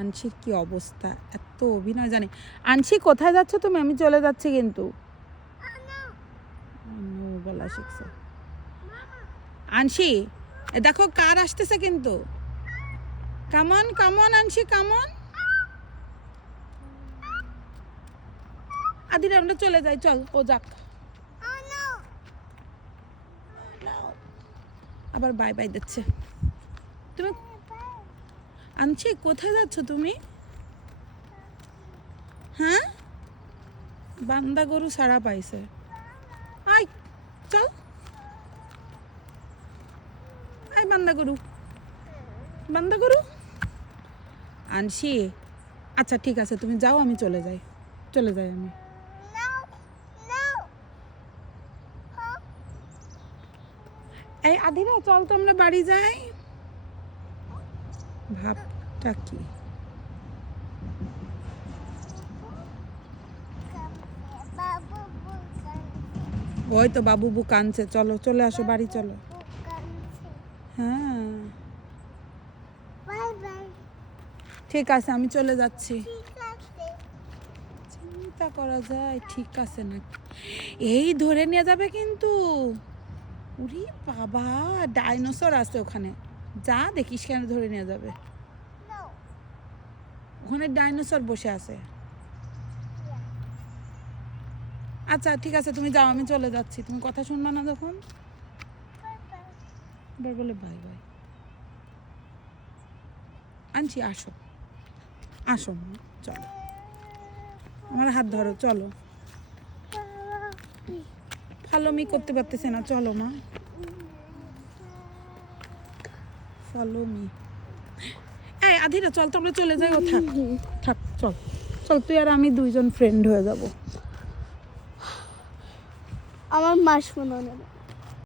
আনশির কি অবস্থা, এত অভিনয় জানি। আনশি কোথায় যাচ্ছ তুমি? আমি চলে যাচ্ছি কিন্তু। বলা শিখছে আনশি। দেখো কার আসতেছে কিন্তু। Come on come on Anshi come on. Adira আমরা চলে যাই, চল। ও যাক, আবার বাই বাই দিচ্ছে। তুমি আনছি কোথায় যাচ্ছ তুমি? হ্যাঁ, বান্দা গরু ছাড়া পাইছে। আই চল, আই বান্দা গরু, বান্দা গরু। আনছি আচ্ছা ঠিক আছে, তুমি যাও, আমি চলে যাই, চলে যাই আমি। এই আদিরা চল তো আমরা বাড়ি যাই। ভাবটা কি? ওই তো বাবু বু কাঁদছে, চলো চলে আসো বাড়ি চলো। হ্যাঁ ঠিক আছে, আমি চলে যাচ্ছি। চিন্তা করা যায়, ঠিক আছে না? এই ধরে নিয়ে যাবে কিন্তু। উরি বাবা, ডাইনোসর আছে ওখানে, যা দেখিস কেন ধরে নিয়ে যাবে। ওখানে ডাইনোসর বসে আছে। আচ্ছা ঠিক আছে, তুমি যাও, আমি চলে যাচ্ছি। তুমি কথা শুনবা না যখন? এবার বলে বাই বাই। আনছি আসো, আসো মা, চলো, আমার হাত ধরো, চলো। ফলো মি করতে পারতেছে না, চলো মা, ফলো মি। এই আধিরা চল তো আমরা চলে যাই। ও থাক থাক, চল চল, তুই আর আমি দুইজন ফ্রেন্ড হয়ে যাব। আমার মাস মনে হয়